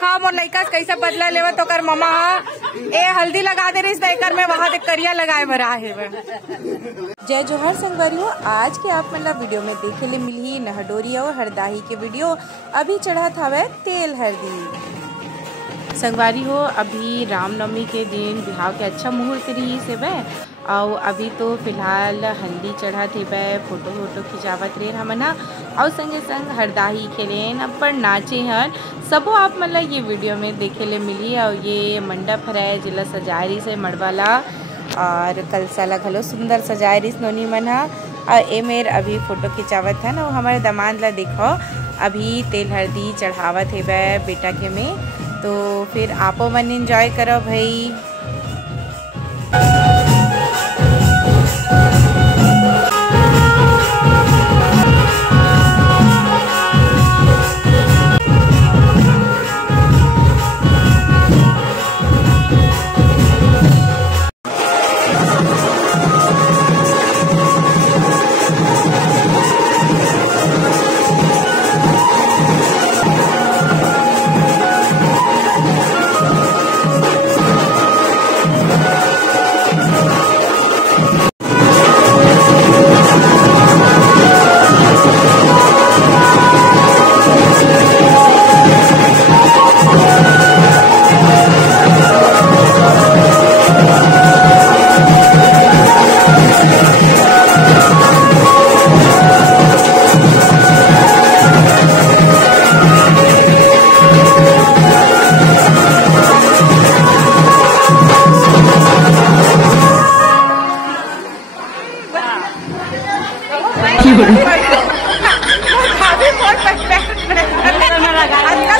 देखा मोर लइका कैसे बदला लेवत तो कर ममा ए हल्दी लगा दे रही एकर में वहाँ करिया लगाए बर आहे। जय जोहर संगवारियों, आज के आप मतलब वीडियो में देखे ले मिली नहडोरी और हरदाही के वीडियो अभी चढ़त हवे तेल हल्दी। संगवारी हो अभी रामनवमी के दिन बिहाव के अच्छा मुहूर्त रही से और अभी तो फिलहाल हल्दी चढ़त हे फोटो वोटो खिंचावत रहे हमन और संगे संग हरदाही खेलेन अपन नाचे हन सबो आप मतलब ये वीडियो में देखे ले मिली। और ये मंडप है जिला सजाए रही से मड़वाला और कलसाला घलो सुंदर सजाए रही नोनी मन और ए मेर अभी फोटो खिंचावत हन और हमारे दामाद ला देखो अभी तेल हल्दी चढ़ावत हे बेटा के में। तो फिर आपो मन एंजॉय करो भाई।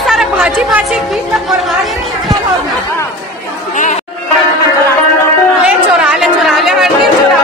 सारा भाजी भाजी चोरा ले हल्दी चोरा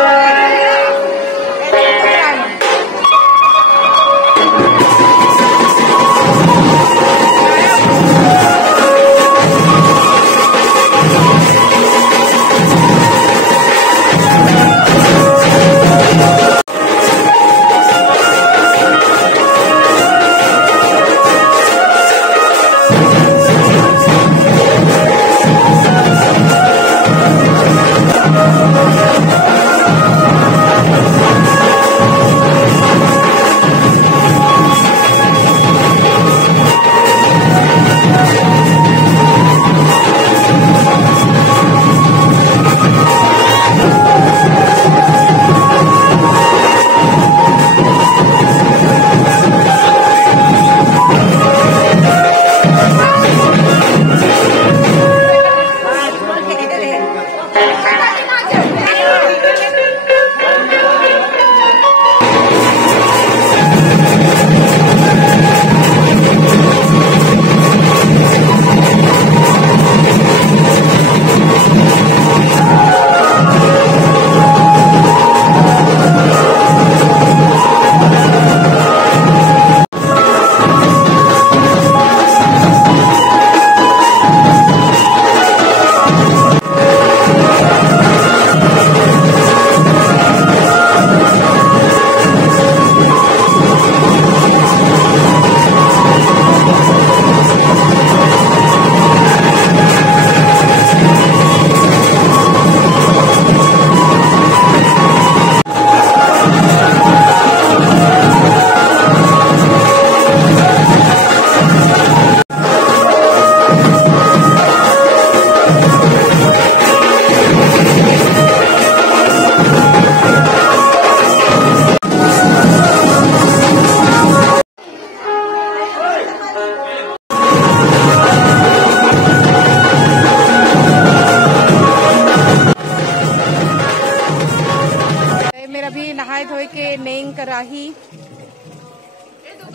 नहाए धोए के नेंग कराही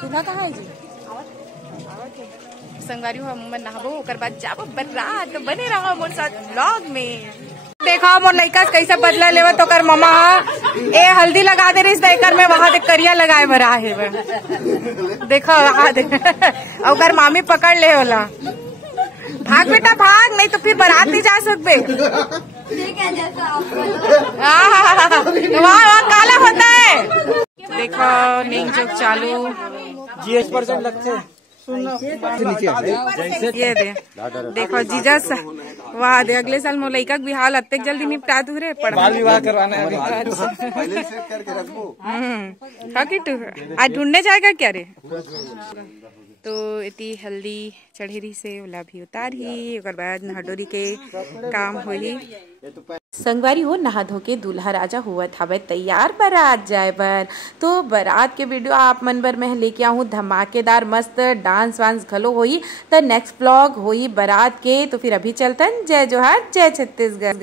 दूल्हा कहाँ है जी संगवारी हम नहाबो ओकर बाद जाबो बरात बने रहो मोर साथ व्लॉग में। देखा मोर लइका कैसे बदला लेवत तो कर ममा ए हल्दी लगा दे रही एकर में वहाँ करिया लगाए बर आहे। देखो और मामी पकड़ ले होला भाग बेटा भाग नहीं तो फिर बारात नहीं जा सकते। वहाँ काला होता है। देखो नेंग जोक चालू GS% लगते ये दे देखो जीजा वाह दे अगले साल मोलैका भी हाल अत्तेक जल्दी निपटा तू रे पढ़ बाल विवाह करवाना है आज ढूंढने जाएगा क्या रे। तो इतनी हल्दी चढ़ेरी से ओला भी उतार ही और बाद नहडोरी के काम हो ही संगवारी हो नहा धो के दूल्हा राजा हुआ था भाई तैयार बारात जाए बर। तो बारात के वीडियो आप मन बर मैं लेके आऊँ धमाकेदार मस्त डांस वांस घलो होई। तो नेक्स्ट व्लॉग होई बारात के। तो फिर अभी चलतन जय जोहार जय छत्तीसगढ़।